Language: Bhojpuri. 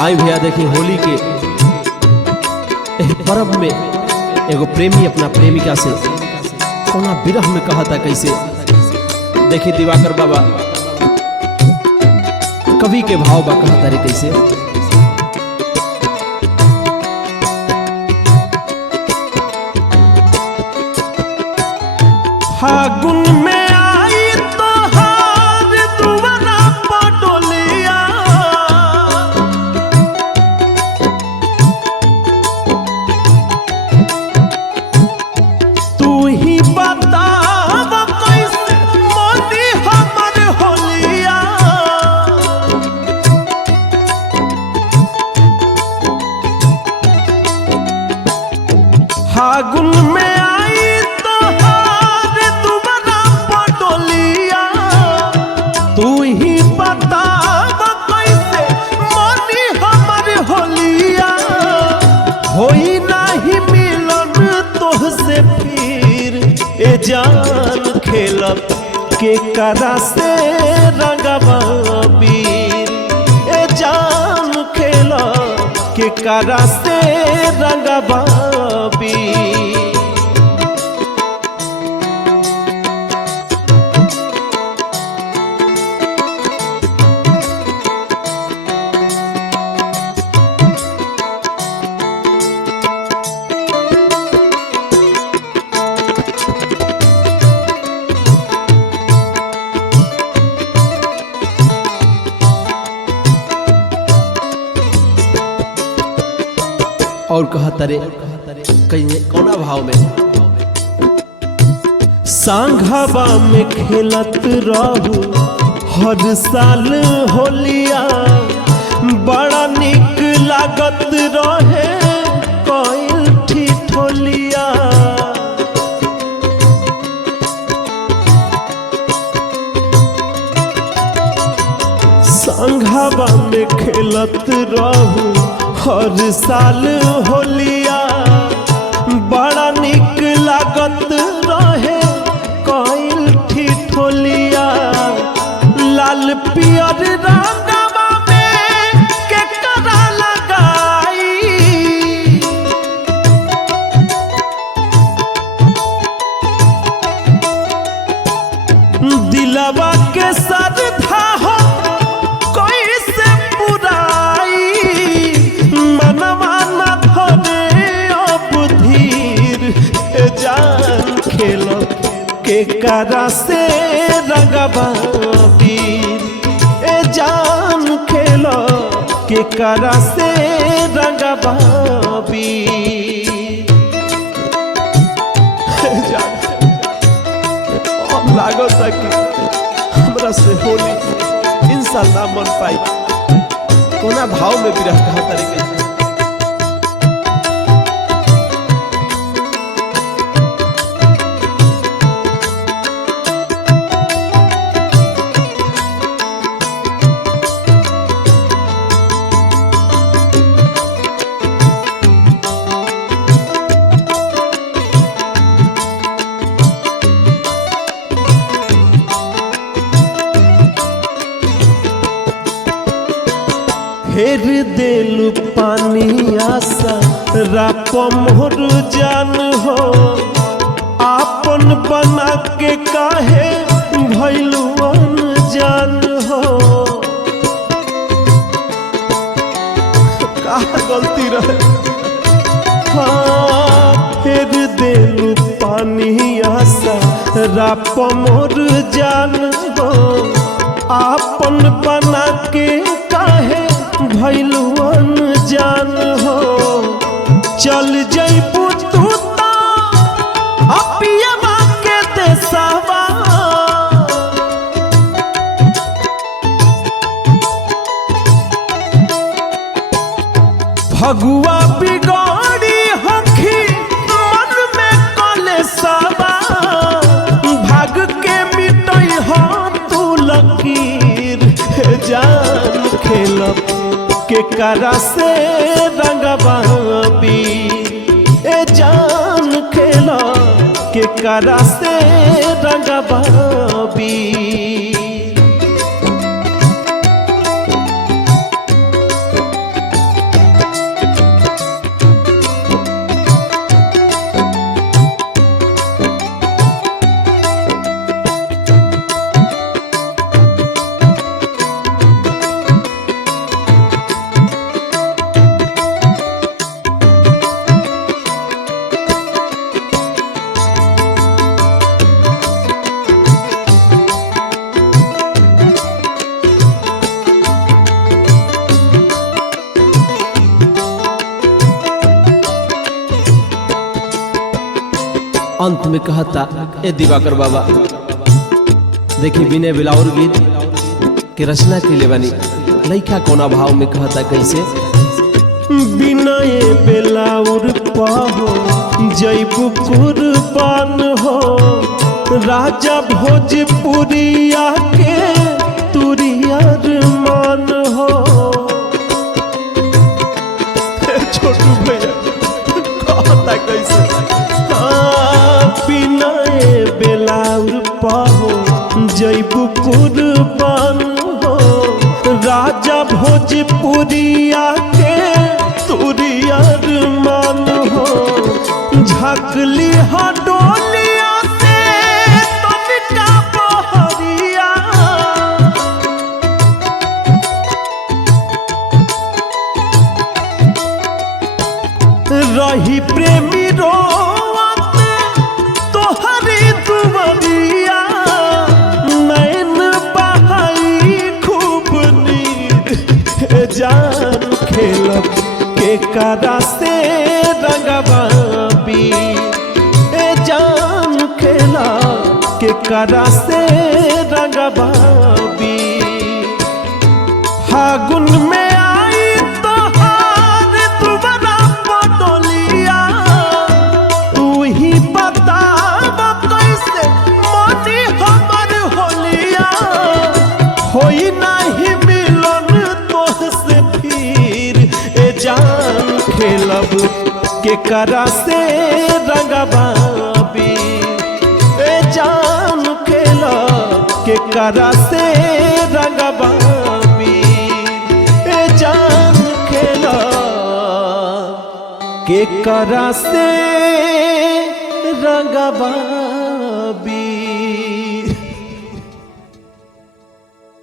आई भैया देखी होली के पर्व में एगो प्रेमी अपना प्रेमिका से कोना विरह में कहा था कैसे। देखी दिवाकर बाबा कवि के भाव बा कहा तारे कैसे। फागुन में आई तो हार दुआरा पटोलिया, तू ही बताव कैसे मोदी हमर होलिया। फागुन में होई नाही मिलन तोहसे फिर ए जान खेलब के करा से रंगवा बीर। ए जान खेलब के करा से रंगवा बीर। और कहा तारे कौना भाव में। सांघवा में खेलत रहू हर साल होलिया, बड़ा निक लागत रहे कोइल ठिठोलिया। सांघवा में खेलत रहू हर साल होलिया, बड़ा निक लागत रहे कोइल ठिठोलिया। लाल पियर रंगवा में केकरा लगाई, दिलवा के सरधा हो कोई से पुराई। मनवा न धरे अब धीर, ए जान खेलो के करा से रंगवा बीर। ए जान खेलो के करा से रंगवा बीर। लागत कि हमरा से होली इंशाल्लाह मन पाई। कोना भाव में विरह कहा तरीके से। फेर देलु पानी आशा राप मोर जान हो, आपन बना के काहे भइलु अनजान हो। कहा गलती रहे। हाँ फेर देलु पानी आशा राप मोर जान हो, आपन बना के काहे भइलु अनजान हो। चल जइबू तू तो अपियवा के देशवा, फगुआ बिगड़ी होखी मन में कलेशवा। भाग के मिटई हो तू लकीर, जान खेलब के करा से रंगवा बीर। ए जान खेला के करा से रंगवा बीर। में कहता ए दिवाकर बाबा देखी बिने बिलाउर गीत के रचना के लिए बनी लइका कोना भाव में कहता कैसे बिनय बेलाउर पाहो जैबू कुर्बान हो राजा भोजपुरिया के तुरियर मान हो। छोटू भैया कहता कैसे बिनय बेलाउर पाहो जैबू कुर्बान हो राजा भोजपुरिया के तुरियर मान हो। झकली हडोलिया से तनिका बहरिया रही प्रेमी रोवत तोहरी दुवरिया नैन बहाई खूब नींद जान खेलब के करा से रंगबाबी जान खेला के करा से रंगबाबी। फागुन में आई तोहार दुबरा बटोलिया तू ही बताब कैसे मनी हमर होलिया होई नहीं मिलन तोहसे फिर जान खेलब के करा से रंगबाबी जान खेलब के करा से रंगबाबी जान खेलब के करा से रंगबाबी।